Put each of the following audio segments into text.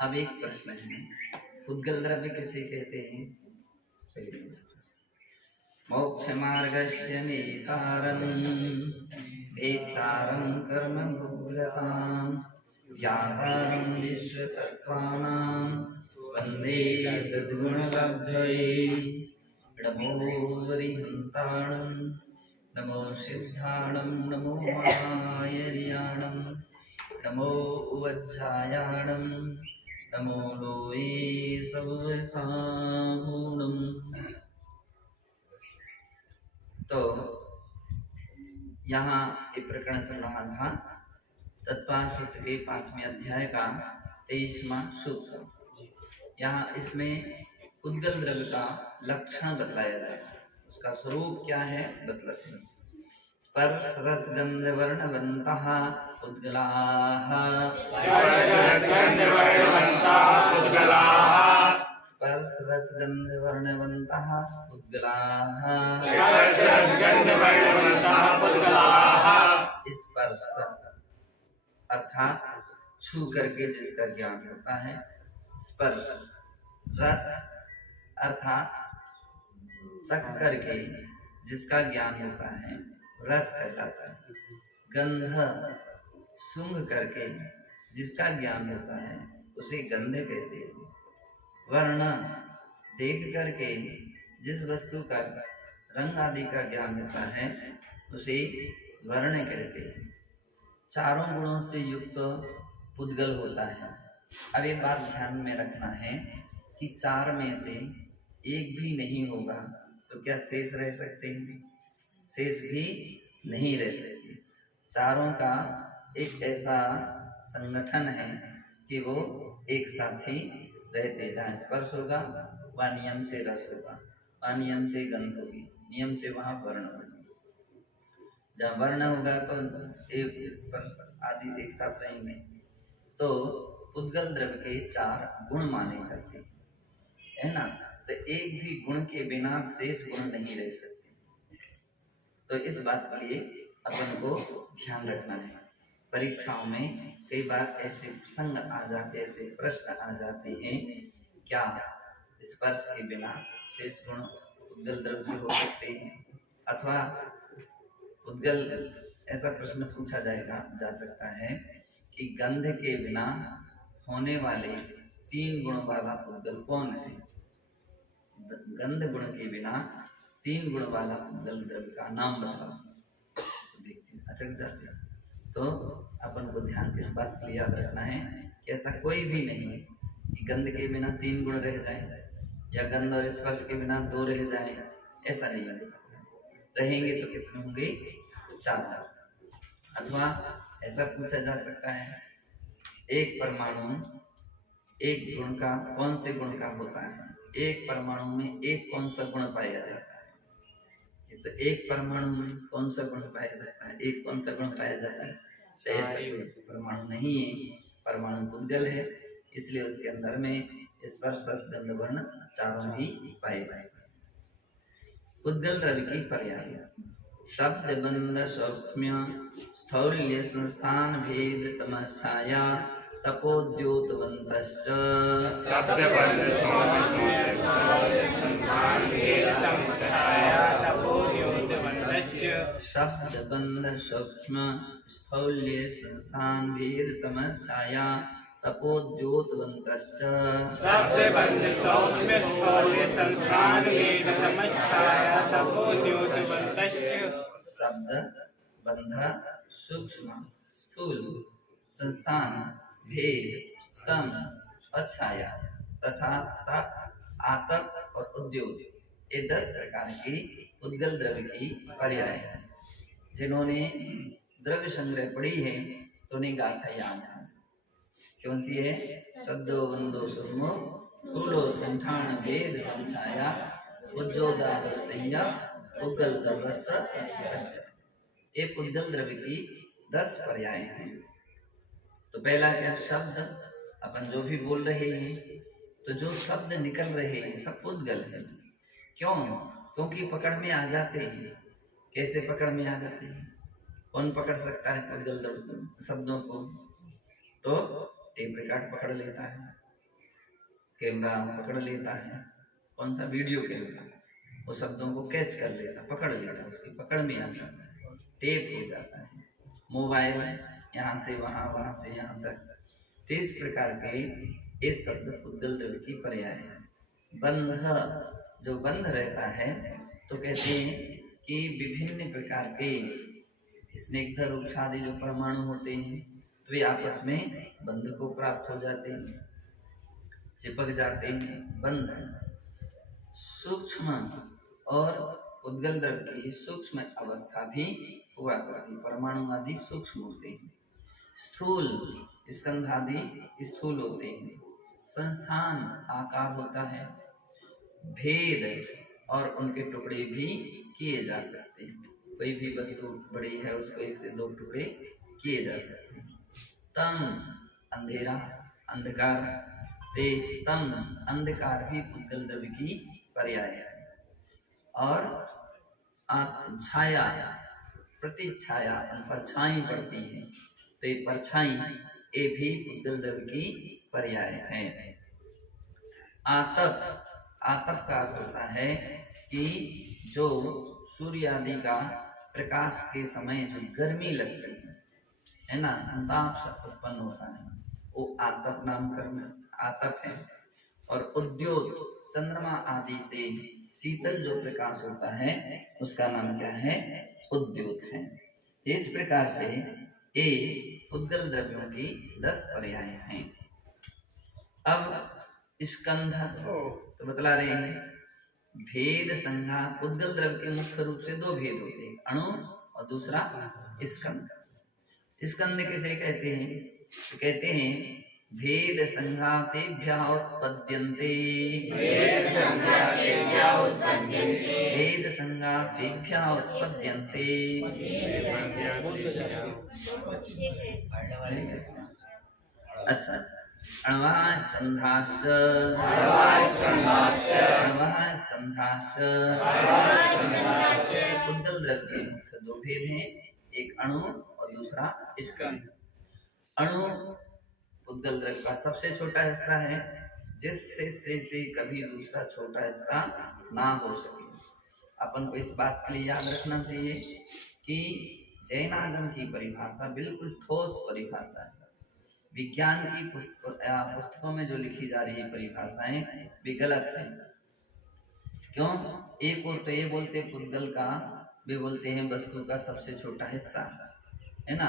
अब एक प्रश्न है, उद्गल द्रव्य किसे कहते हैं? मोक्ष मार्गस्य नेतारं वेत्तारं कर्म भुग्रतां व्याधारं विश्वतत्त्वानां वन्दे तद्गुणलब्धये। नमो वरिहन्ताणं नमो सिद्धाणं नमो महायर्याणं नमो उवज्झायाणं नमो लोये सवसाहूणम्। तो यहाँ एक प्रकरण चल रहा था तत्वार सूत्र के 5वें अध्याय का 23वां सूत्र। यहाँ इसमें उद्गल द्रव्य का लक्षण बतलाया जाएगा, उसका स्वरूप क्या है बतलाते हैं। स्पर्श रस गंध वर्णवन्तः उद्गलाः स्पर्श रस गंध वर्णवन्तः उद्गलाः स्पर्श अर्थात छू करके जिसका ज्ञान होता है, स्पर्श। रस अर्थात चख करके जिसका ज्ञान होता है, रस कहलाता है। गंध सूंघ करके जिसका ज्ञान होता है, उसे गंध कहते हैं। वर्ण देख करके जिस वस्तु का रंग आदि का ज्ञान होता है, उसे वर्ण कहते हैं। चारों गुणों से युक्त उद्गल होता है। अब एक बात ध्यान में रखना है कि चार में से एक भी नहीं होगा तो क्या शेष रह सकते हैं? शेष भी नहीं रह सकते। चारों का एक ऐसा संगठन है कि वो एक साथ ही रहते। जहाँ स्पर्श होगा वहाँ नियम से रस होगा, वहाँ नियम से गंध होगी, नियम से वहाँ वर्ण होगी। जब वर्ण होगा तो एक स्पर्श आदि एक साथ रहेंगे। तो उद्गल द्रव्य के चार गुण माने जाते हैं, है ना। तो एक भी गुण के बिना शेष गुण नहीं रह सकते। तो इस बात के लिए अपन को ध्यान रखना है। परीक्षाओं में कई बार ऐसे प्रसंग आ जाते, ऐसे प्रश्न आ जाते हैं, क्या स्पर्श के बिना शेष गुण उद्गल द्रव्य हो सकते हैं? अथवा उद्गल ऐसा प्रश्न पूछा जा सकता है कि गंध के बिना होने वाले 3 गुण वाला उद्गल कौन है? गंध गुण के बिना 3 गुण वाला उद्गल द्रव्य का नाम बताओ। देखते अचक जाते हैं। तो अपन को ध्यान किस बात के लिए याद रखना है कि ऐसा कोई भी नहीं है कि गंध के बिना 3 गुण रह जाए या गंध और स्पर्श के बिना 2 रह जाए। ऐसा नहीं लग सकता। रहेंगे तो कितने होंगे? 4। अथवा ऐसा पूछा जा सकता है, एक परमाणु एक गुण का कौन से गुण का होता है? एक परमाणु में एक कौन सा गुण पाया जाता है? तो एक परमाणु में कौन सा गुण पाया जाता है? एक कौन सा गुण पाया जाता है? तो ऐसा परमाणु नहीं है, परमाणु उद्गल है, इसलिए उसके अंदर में स्पर्श रस गंध वर्ण चारों भी पाए जाते हैं। उद्गल द्रव्य की पर्याय शब्द बंध सौम्य स्थौल्य संस्थान भेद तमस्छाया तपोद्योतवन्तश्च शब्द बंध सौम्य स्थौल्य संस्थान भेद तमस्छाया तपोद्योतवन्तश्च शब्द बंध सौम्य स्थौल्य संस्थान भेद तमस्छाया तपोद्योतवन्तश्च। शब्द बंध सूक्ष्म स्थूल संस्थान भेद तम और छाया तथा तप आतप और उद्योग, ये 10 प्रकार की उद्गल द्रव्य की पर्याय है। जिन्होंने द्रव्य संग्रह पढ़ी है तो उन्हें गाथा याद है। कौन सी है? शब्दो बंदो सुमो स्थूलो संठान भेद तम छाया उज्जोदादर संज्ञा उद्गल द्रव्य। एक उद्गल द्रव्य की 10 पर्याय हैं। तो पहला क्या? शब्द। अपन जो भी बोल रहे हैं तो जो शब्द निकल रहे हैं सब उद्गल है। क्यों? क्योंकि पकड़ में आ जाते हैं। कैसे पकड़ में आ जाते हैं? कौन पकड़ सकता है उद्गल शब्दों को? तो टेप रिकॉर्ड पकड़ लेता है, कैमरा पकड़ लेता है, कौन सा वीडियो कैमरा, वो शब्दों को कैच कर लेता, पकड़ लेता, उसकी पकड़ में आ जाता है, टेप हो जाता है। मोबाइल यहाँ से वहाँ, वहाँ से यहाँ तक। तो इस प्रकार के ये शब्द उद्गल द्रव्य की पर्याय है। बंध, जो बंध रहता है, तो कहते हैं कि विभिन्न प्रकार के स्निग्ध रूक्षादि जो परमाणु होते हैं, तो वे आपस में बंध को प्राप्त हो जाते हैं, चिपक जाते हैं, बंध। सूक्ष्म और उद्गल द्रव्य की सूक्ष्म अवस्था भी हुआ करती, परमाणु आदि सूक्ष्म होते हैं, स्थूल स्कंध आदि स्थूल होते हैं, संस्थान आकार होता है, भेद और उनके टुकड़े भी किए जा सकते हैं, कोई भी वस्तु बड़ी है उसको एक से दो टुकड़े किए जा सकते हैं। तम अंधेरा, अंधकार, ते तम अंधकार भी उद्गल द्रव्य की पर्याय है। और छाया, प्रतिछाया, परछाई पड़ती है, तो ये परछाई ये भी उद्गल द्रव्य की पर्याय है। आतप, आतप का अर्थ होता है कि जो सूर्य आदि का प्रकाश के समय जो गर्मी लगती है ना, संताप उत्पन्न होता है, वो आतप नाम कर्म आतप है। और उद्योत, चंद्रमा आदि से शीतल जो प्रकाश होता है उसका नाम क्या है, उद्योत है। इस प्रकार से ये उद्गल द्रव्यों की 10 पर्याय हैं। अब स्कंध तो बतला रहे हैं, भेद संज्ञा। उद्गल द्रव्य के मुख्य रूप से 2 भेद होते हैं, अणु और दूसरा स्कंध। स्कंध किसे कहते हैं, तो कहते हैं भेद संघातेभ्यः उत्पद्यन्ते, भेद संघातेभ्यः उत्पद्यन्ते। अच्छा, अण्वः स्कन्धाश्च, उद्गल द्रव्य के मुख्य 2 भेद हैं, एक अणु और दूसरा स्कंध। अणु उद्गल द्रव्य का सबसे छोटा हिस्सा है, जिससे से कभी दूसरा छोटा हिस्सा ना हो सके। अपन को इस बात के लिए याद रखना चाहिए कि जैनागम की परिभाषा बिल्कुल ठोस परिभाषा है। विज्ञान की पुस्तकों में जो लिखी जा रही परिभाषाएं भी गलत है। क्यों? एक और तो ये बोलते उद्गल का, वे बोलते हैं वस्तु का सबसे छोटा हिस्सा है ना,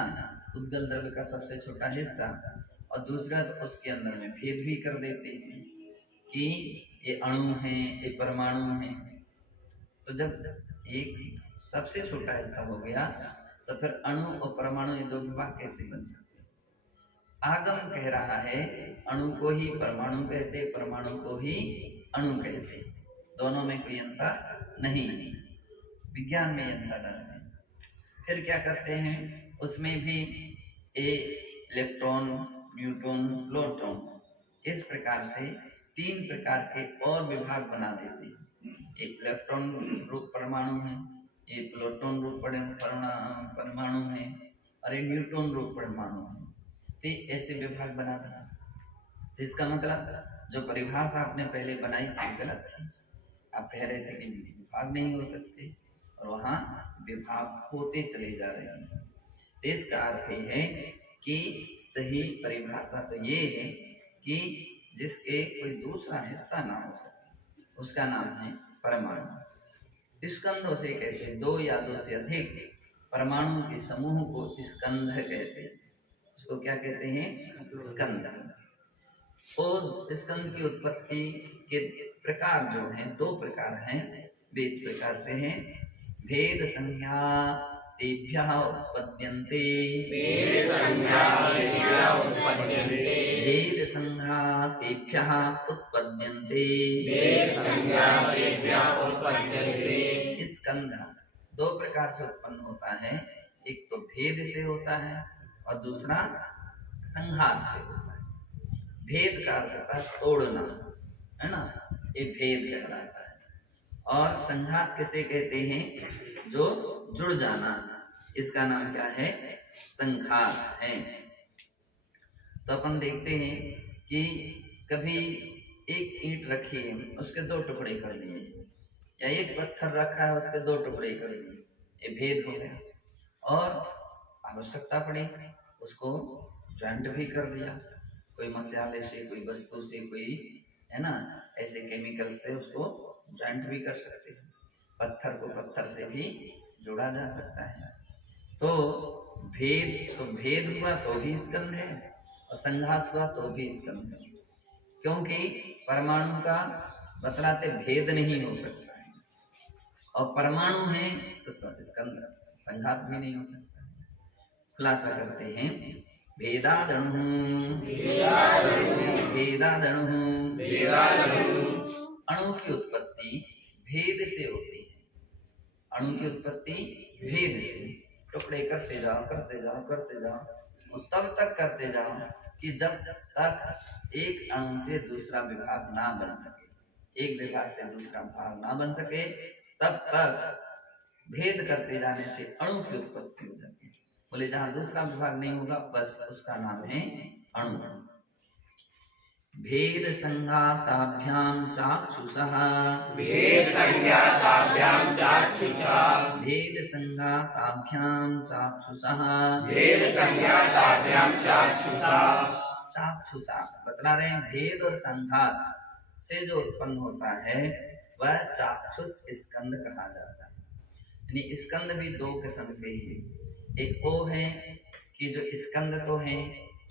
उद्गल द्रव्य का सबसे छोटा हिस्सा, और दूसरा तो उसके अंदर में भेद भी कर देते हैं कि ये अणु हैं, ये परमाणु हैं। तो जब एक सबसे छोटा हिस्सा हो गया तो फिर अणु और परमाणु ये 2 विभाग कैसे बन सकते? आगम कह रहा है अणु को ही परमाणु कहते, परमाणु को ही अणु कहते, दोनों में कोई अंतर नहीं, विज्ञान में अंतर है। फिर क्या करते हैं, उसमें भी इलेक्ट्रॉन, न्यूट्रॉन, प्रोटॉन, इस प्रकार से 3 प्रकार के और विभाग बना देते हैं। एक इलेक्ट्रॉन रूप परमाणु है, एक प्रोटॉन रूप परमाणु है, और एक न्यूट्रॉन रूप परमाणु है। तो ऐसे विभाग बना दिया। तो इसका मतलब जो परिभाषा आपने पहले बनाई थी गलत थी। आप कह रहे थे कि विभाग नहीं हो सकते, और वहाँ विभाग होते चले जा रहे हैं। तो इसका अर्थ है कि सही परिभाषा तो ये है कि जिसके कोई दूसरा हिस्सा ना हो सके, उसका नाम है परमाणु। स्कंधों से कहते हैं 2 या 2 से अधिक परमाणु के समूह को स्कंध कहते हैं। उसको क्या कहते हैं? स्कंध। और स्कंध की उत्पत्ति के प्रकार जो हैं 2 प्रकार हैं, वे इस प्रकार से हैं। भेद संज्ञा तेभ्यः उत्पद्यन्ते, भेद संज्ञा तेभ्यः उत्पद्यन्ते। स्कंध 2 प्रकार से उत्पन्न होता है, एक तो भेद से होता है और दूसरा संघात से होता है। भेद का अर्थ होता है तोड़ना, है ना, ये भेद कहलाता है। और संघात किसे कहते हैं? जो जुड़ जाना, इसका नाम क्या है? संघात है। तो अपन देखते हैं कि कभी एक ईंट रखी है उसके 2 टुकड़े कर दिए, या एक पत्थर रखा है उसके 2 टुकड़े कर दिए, ये भेद हो गया। और आवश्यकता पड़ी उसको जॉइंट भी कर दिया, कोई मसाले से, कोई वस्तु से, कोई है ना ऐसे केमिकल से उसको जॉइंट भी कर सकते हैं। पत्थर को पत्थर से भी जोड़ा जा सकता है। तो भेद हुआ तो भी स्कंध है, और संघात हुआ तो भी स्कंध है, क्योंकि परमाणु का बतलाते भेद नहीं हो सकता है, और परमाणु है तो स्कंध संघात भी नहीं हो सकता है। खुलासा करते हैं, भेदादणु अणु की उत्पत्ति भेद से होती है। अणु की उत्पत्ति भेद से, टुकड़े करते जाओ और तब तक करते जाओ कि जब तक एक अणु से दूसरा विभाग ना बन सके, एक विभाग से दूसरा विभाग ना बन सके, तब तक भेद करते जाने से अणु की उत्पत्ति हो जाती है। बोले जहां दूसरा विभाग नहीं होगा बस उसका नाम है अणु। भेद संघाताभ्याम चाक्षुषः, भेद संघाताभ्याम चाक्षुषः, चाक्षुषा बतला रहे हैं, भेद और संघात से जो उत्पन्न होता है वह चाक्षुष स्कंद कहा जाता है। यानी स्कंद भी 2 किस्म के हैं। एक वो है कि जो स्कंद तो है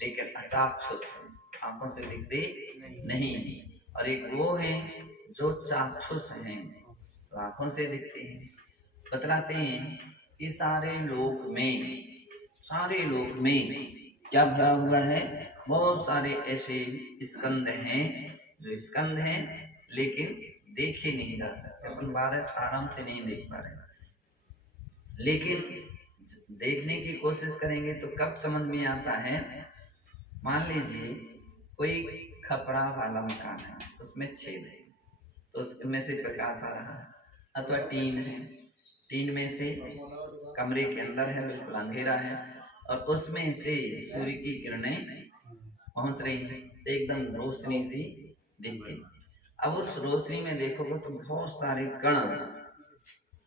लेकिन अचाक्षुष है, आंखों से दिखते नहीं, और एक वो है जो चाक्षुष हैं, तो आंखों से दिखते हैं। बतलाते हैं कि सारे लोक में क्या भरा हुआ है, बहुत सारे ऐसे स्कंद हैं जो स्कंद हैं लेकिन देखे नहीं जा सकते, अपन बाहर आराम से नहीं देख पा रहे, लेकिन देखने की कोशिश करेंगे तो कब समझ में आता है। मान लीजिए कोई खपड़ा वाला मकान है, उसमें छेद है तो उसमें से प्रकाश आ रहा है, अथवा टीन है, टीन में से कमरे के अंदर है, बिल्कुल अंधेरा है, और उसमें से सूर्य की किरणें पहुंच रही है तो एकदम रोशनी सी दिखती। अब उस रोशनी में देखोगे तो बहुत सारे कण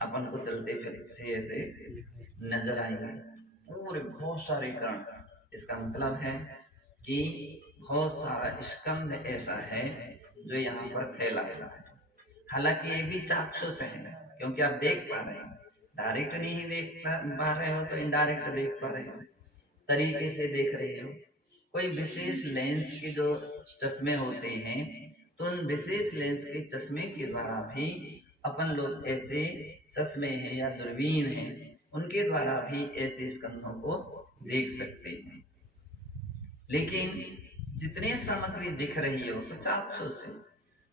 अपन को चलते फिरते ऐसे नजर आएंगे, पूरे बहुत सारे कण। इसका मतलब है कि बहुत सारा स्कंद ऐसा है जो यहाँ पर फैला हुआ है। हालांकि ये भी चाक्षुष है, क्योंकि आप देख पा रहे हैं, डायरेक्ट नहीं देख पा रहे हो तो इनडायरेक्ट देख पा रहे हो, तरीके से देख रहे हो। कोई विशेष लेंस के जो चश्मे होते हैं तो उन विशेष लेंस के चश्मे के द्वारा भी अपन लोग ऐसे चश्मे हैं या दूरबीन हैं, उनके द्वारा भी ऐसे स्कंधों को देख सकते हैं। लेकिन जितने सामग्री दिख रही हो तो चाक्षुष है,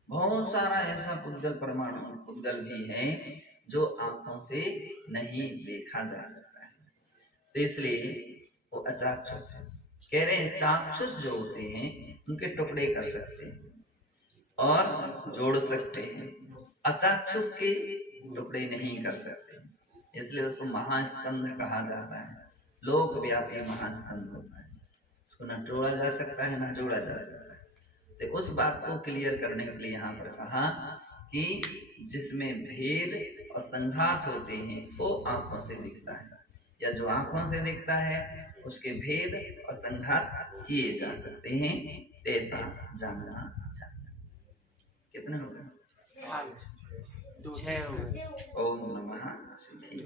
बहुत सारा ऐसा पुद्गल परमाणु पुद्गल भी है जो आंखों से नहीं देखा जा सकता है, तो इसलिए वो अचाक्षुष है। कह रहे हैं चाक्षुष जो होते हैं उनके टुकड़े कर सकते हैं और जोड़ सकते हैं, अचाक्षुष के टुकड़े नहीं कर सकते, इसलिए उसको महास्कंद कहा जाता है। लोकव्यापी महास्कंद होता है, उसको न जोड़ा जा सकता है न जोड़ा जा सकता है। तो उस बात को क्लियर करने के लिए यहाँ पर कहा कि जिसमें भेद और संघात होते हैं वो आंखों से दिखता है, या जो आंखों से दिखता है उसके भेद और संघात किए जा सकते हैं, ऐसा जानना चाहिए। कितने हो गए? 6 हो गए। ओम नमः सिद्धि।